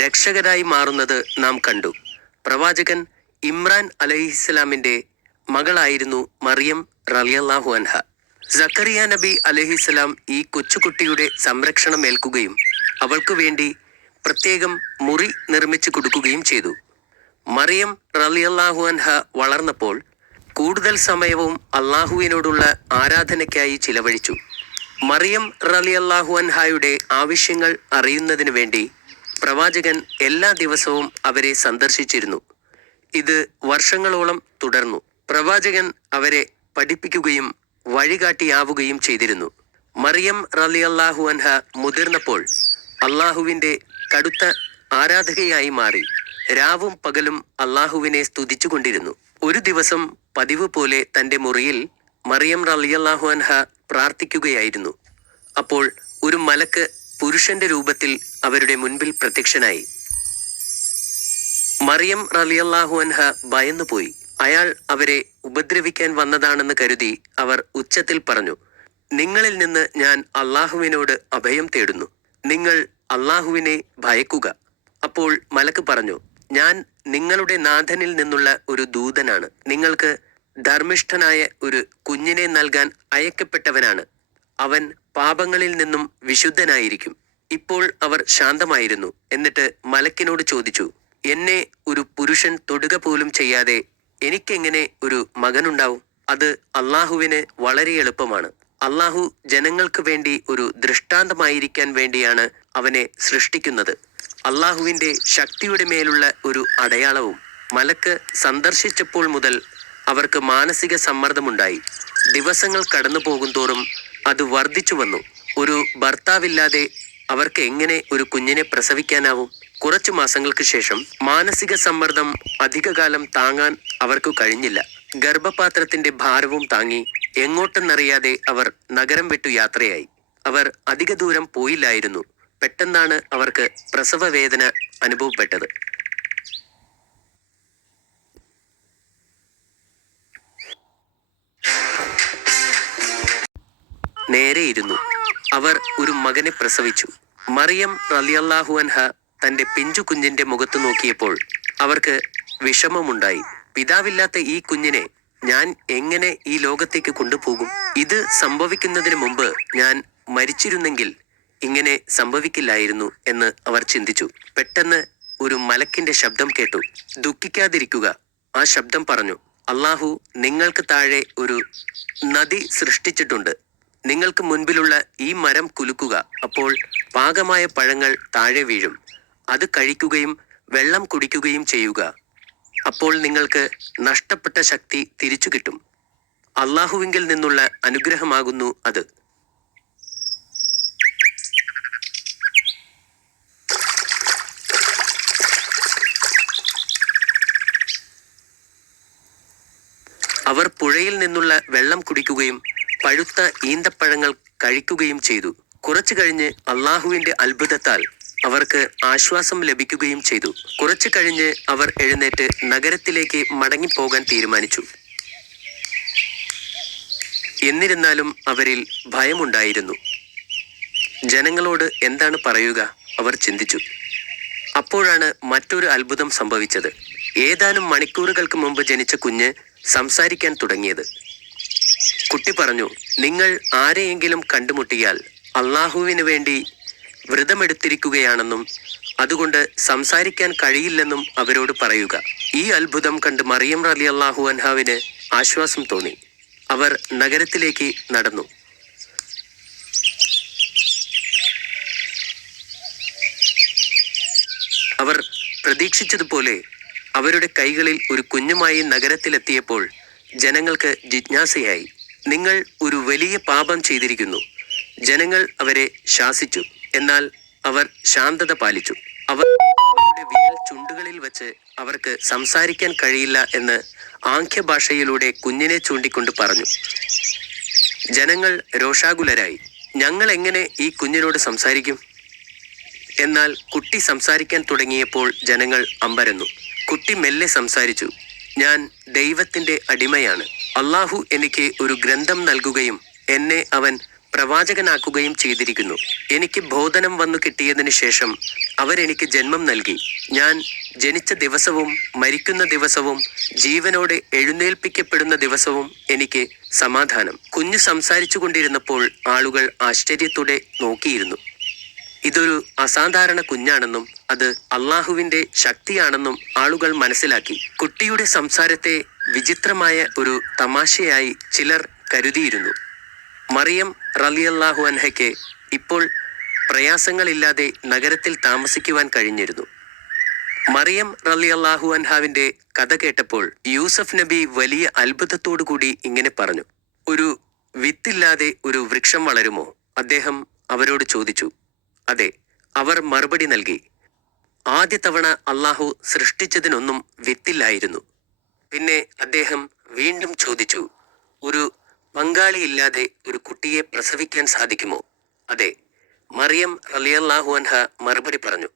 രക്ഷകരായി മാറുന്നത് നാം കണ്ടു. പ്രവാചകൻ ഇമ്രാൻ അലൈഹിസ്സലാമിന്റെ മകളായിരുന്നു മറിയം റളിയല്ലാഹു അൻഹ. സക്കറിയ നബി അലൈഹിസ്സലാം ഈ കൊച്ചുകുട്ടിയുടെ സംരക്ഷണം ഏൽക്കുകയും അവൾക്കു വേണ്ടി പ്രത്യേകം മുറി നിർമ്മിച്ചു കൊടുക്കുകയും ചെയ്തു. മറിയം റളിയല്ലാഹു അൻഹ വളർന്നപ്പോൾ കൂടുതൽ സമയവും അള്ളാഹുവിനോടുള്ള ആരാധനയ്ക്കായി ചിലവഴിച്ചു. മറിയം റളിയല്ലാഹു അൻഹായുടെ ആവശ്യങ്ങൾ അറിയുന്നതിനു വേണ്ടി പ്രവാചകൻ എല്ലാ ദിവസവും അവരെ സന്ദർശിച്ചിരുന്നു. ഇത് വർഷങ്ങളോളം തുടർന്നു. പ്രവാചകൻ അവരെ പഠിപ്പിക്കുകയും വഴികാട്ടിയാവുകയും ചെയ്തിരുന്നു. മറിയം റളിയല്ലാഹു അൻഹ മുതിർന്നപ്പോൾ അള്ളാഹുവിന്റെ കടുത്ത ആരാധകയായി മാറി രാവും പകലും അള്ളാഹുവിനെ സ്തുതിച്ചുകൊണ്ടിരുന്നു. ഒരു ദിവസം പതിവ് പോലെ തന്റെ മുറിയിൽ മറിയം റളിയല്ലാഹു അൻഹ പ്രാർത്ഥിക്കുകയായിരുന്നു. അപ്പോൾ ഒരു മലക്ക് പുരുഷന്റെ രൂപത്തിൽ അവരുടെ മുൻപിൽ പ്രത്യക്ഷനായി. മറിയം റളിയല്ലാഹു അൻഹ ഭയന്നുപോയി. അയാൾ അവരെ ഉപദ്രവിക്കാൻ വന്നതാണെന്ന് കരുതി അവർ ഉച്ചത്തിൽ പറഞ്ഞു, നിങ്ങളിൽ നിന്ന് ഞാൻ അള്ളാഹുവിനോട് അഭയം തേടുന്നു. നിങ്ങൾ അള്ളാഹുവിനെ ഭയക്കുക. അപ്പോൾ മലക്ക് പറഞ്ഞു, ഞാൻ നിങ്ങളുടെ നാഥനിൽ നിന്നുള്ള ഒരു ദൂതനാണ്. നിങ്ങൾക്ക് ധർമ്മിഷ്ഠനായ ഒരു കുഞ്ഞിനെ നൽകാൻ അയക്കപ്പെട്ടവനാണ്. അവൻ പാപങ്ങളിൽ നിന്നും വിശുദ്ധനായിരിക്കും. ഇപ്പോൾ അവർ ശാന്തമായിരുന്നു. എന്നിട്ട് മലക്കിനോട് ചോദിച്ചു, എന്നെ ഒരു പുരുഷൻ തൊടുക പോലും ചെയ്യാതെ എനിക്കെങ്ങനെ ഒരു മകനുണ്ടാവും? അത് അള്ളാഹുവിന് വളരെ എളുപ്പമാണ്. അള്ളാഹു ജനങ്ങൾക്ക് വേണ്ടി ഒരു ദൃഷ്ടാന്തമായിരിക്കാൻ വേണ്ടിയാണ് അവനെ സൃഷ്ടിക്കുന്നത്. അള്ളാഹുവിന്റെ ശക്തിയുടെ മേലുള്ള ഒരു അടയാളവും. മലക്ക് സന്ദർശിച്ചപ്പോൾ മുതൽ അവർക്ക് മാനസിക സമ്മർദ്ദമുണ്ടായി. ദിവസങ്ങൾ കടന്നു പോകുന്തോറും അത് വർദ്ധിച്ചു വന്നു. ഒരു ഭർത്താവില്ലാതെ അവർക്ക് എങ്ങനെ ഒരു കുഞ്ഞിനെ പ്രസവിക്കാനാവും? കുറച്ചു മാസങ്ങൾക്ക് ശേഷം മാനസിക സമ്മർദ്ദം അധികകാലം താങ്ങാൻ അവർക്ക് കഴിഞ്ഞില്ല. ഗർഭപാത്രത്തിന്റെ ഭാരവും താങ്ങി എങ്ങോട്ടെന്നറിയാതെ അവർ നഗരം വിട്ടു യാത്രയായി. അവർ അധിക ദൂരം പോയില്ലായിരുന്നു. പെട്ടെന്നാണ് അവർക്ക് പ്രസവ വേദന അനുഭവപ്പെട്ടത്. നേരെയിരുന്നു. അവർ ഒരു മകനെ പ്രസവിച്ചു. മറിയം റളിയല്ലാഹു അൻഹ തന്റെ പിഞ്ചു കുഞ്ഞിന്റെ മുഖത്ത് നോക്കിയപ്പോൾ അവർക്ക് വിഷമമുണ്ടായി. പിതാവില്ലാത്ത ഈ കുഞ്ഞിനെ ഞാൻ എങ്ങനെ ഈ ലോകത്തേക്ക് കൊണ്ടുപോകും? ഇത് സംഭവിക്കുന്നതിന് മുമ്പ് ഞാൻ മരിച്ചിരുന്നെങ്കിൽ ഇങ്ങനെ സംഭവിക്കില്ലായിരുന്നു എന്ന് അവർ ചിന്തിച്ചു. പെട്ടെന്ന് ഒരു മലക്കിന്റെ ശബ്ദം കേട്ടു. ദുഃഖിക്കാതിരിക്കുക. ആ ശബ്ദം പറഞ്ഞു, അള്ളാഹു നിങ്ങൾക്ക് താഴെ ഒരു നദി സൃഷ്ടിച്ചിട്ടുണ്ട്. നിങ്ങൾക്ക് മുൻപിലുള്ള ഈ മരം കുലുക്കുക. അപ്പോൾ പാകമായ പഴങ്ങൾ താഴെ വീഴും. അത് കഴിക്കുകയും വെള്ളം കുടിക്കുകയും ചെയ്യുക. അപ്പോൾ നിങ്ങൾക്ക് നഷ്ടപ്പെട്ട ശക്തി തിരിച്ചു കിട്ടും. അള്ളാഹുവിങ്കിൽ നിന്നുള്ള അനുഗ്രഹമാകുന്നു അത്. അവർ പുഴയിൽ നിന്നുള്ള വെള്ളം കുടിക്കുകയും പഴുത്ത ഈന്തപ്പഴങ്ങൾ കഴിക്കുകയും ചെയ്തു. കുറച്ചു കഴിഞ്ഞ് അള്ളാഹുവിന്റെ അത്ഭുതത്താൽ അവർക്ക് ആശ്വാസം ലഭിക്കുകയും ചെയ്തു. കുറച്ചു കഴിഞ്ഞ് അവർ എഴുന്നേറ്റ് നഗരത്തിലേക്ക് മടങ്ങിപ്പോകാൻ തീരുമാനിച്ചു. എന്നിരുന്നാലും അവരിൽ ഭയമുണ്ടായിരുന്നു. ജനങ്ങളോട് എന്താണ് പറയുക? അവർ ചിന്തിച്ചു. അപ്പോഴാണ് മറ്റൊരു അത്ഭുതം സംഭവിച്ചത്. ഏതാനും മണിക്കൂറുകൾക്ക് മുമ്പ് ജനിച്ച കുഞ്ഞ് സംസാരിക്കാൻ തുടങ്ങിയത്. കുട്ടി പറഞ്ഞു, നിങ്ങൾ ആരെയെങ്കിലും കണ്ടുമുട്ടിയാൽ അള്ളാഹുവിന് വേണ്ടി വ്രതമെടുത്തിരിക്കുകയാണെന്നും അതുകൊണ്ട് സംസാരിക്കാൻ കഴിയില്ലെന്നും അവരോട് പറയുക. ഈ അത്ഭുതം കണ്ട് മറിയം റളിയല്ലാഹു അൻഹാവിന് ആശ്വാസം തോന്നി. അവർ നഗരത്തിലേക്ക് നടന്നു. അവർ പ്രതീക്ഷിച്ചതുപോലെ അവരുടെ കൈകളിൽ ഒരു കുഞ്ഞുമായി നഗരത്തിലെത്തിയപ്പോൾ ജനങ്ങൾക്ക് ജിജ്ഞാസയായി. നിങ്ങൾ ഒരു വലിയ പാപം ചെയ്തിരിക്കുന്നു. ജനങ്ങൾ അവരെ ശാസിച്ചു. എന്നാൽ അവർ ശാന്തത പാലിച്ചു. അവർ അവരുടെ വിരൽ ചുണ്ടുകളിൽ വെച്ച് അവർക്ക് സംസാരിക്കാൻ കഴിയില്ല എന്ന് ആംഗ്യഭാഷയിലൂടെ കുഞ്ഞിനെ ചൂണ്ടിക്കൊണ്ട് പറഞ്ഞു. ജനങ്ങൾ രോഷാകുലരായി. ഞങ്ങൾ എങ്ങനെ ഈ കുഞ്ഞിനോട് സംസാരിക്കും? എന്നാൽ കുട്ടി സംസാരിക്കാൻ തുടങ്ങിയപ്പോൾ ജനങ്ങൾ അമ്പരന്നു. കുട്ടി മെല്ലെ സംസാരിച്ചു. ഞാൻ ദൈവത്തിന്റെ അടിമയാണ്. അള്ളാഹു എനിക്ക് ഒരു ഗ്രന്ഥം നൽകുകയും എന്നെ അവൻ പ്രവാചകനാക്കുകയും ചെയ്തിരിക്കുന്നു. എനിക്ക് ബോധനം വന്നു കിട്ടിയതിനു ശേഷം അവരെനിക്ക് ജന്മം നൽകി. ഞാൻ ജനിച്ച ദിവസവും മരിക്കുന്ന ദിവസവും ജീവനോടെ എഴുന്നേൽപ്പിക്കപ്പെടുന്ന ദിവസവും എനിക്ക് സമാധാനം. കുഞ്ഞ് സംസാരിച്ചു കൊണ്ടിരുന്നപ്പോൾ ആളുകൾ ആശ്ചര്യത്തോടെ നോക്കിയിരുന്നു. ഇതൊരു അസാധാരണ കുഞ്ഞാണെന്നും അത് അള്ളാഹുവിന്റെ ശക്തിയാണെന്നും ആളുകൾ മനസ്സിലാക്കി. കുട്ടിയുടെ സംസാരത്തെ വിചിത്രമായ ഒരു തമാശയായി ചിലർ കരുതിയിരുന്നു. മറിയം റളിയല്ലാഹു അൻഹയ്ക്ക് ഇപ്പോൾ പ്രയാസങ്ങളില്ലാതെ നഗരത്തിൽ താമസിക്കുവാൻ കഴിഞ്ഞിരുന്നു. മറിയം റളിയല്ലാഹു അൻഹാവിന്റെ കഥ കേട്ടപ്പോൾ യൂസഫ് നബി വലിയ അത്ഭുതത്തോടുകൂടി ഇങ്ങനെ പറഞ്ഞു: ഒരു വിത്തില്ലാതെ ഒരു വൃക്ഷം വളരുമോ? അദ്ദേഹം അവരോട് ചോദിച്ചു. അതെ, അവർ മറുപടി നൽകി. ആദ്യ തവണ അള്ളാഹു സൃഷ്ടിച്ചതിനൊന്നും വിത്തില്ലായിരുന്നു. പിന്നെ അദ്ദേഹം വീണ്ടും ചോദിച്ചു, ഒരു പങ്കാളിയില്ലാതെ ഒരു കുട്ടിയെ പ്രസവിക്കാൻ സാധിക്കുമോ? അതെ, മറിയം റളിയല്ലാഹു അൻഹ മറുപടി പറഞ്ഞു.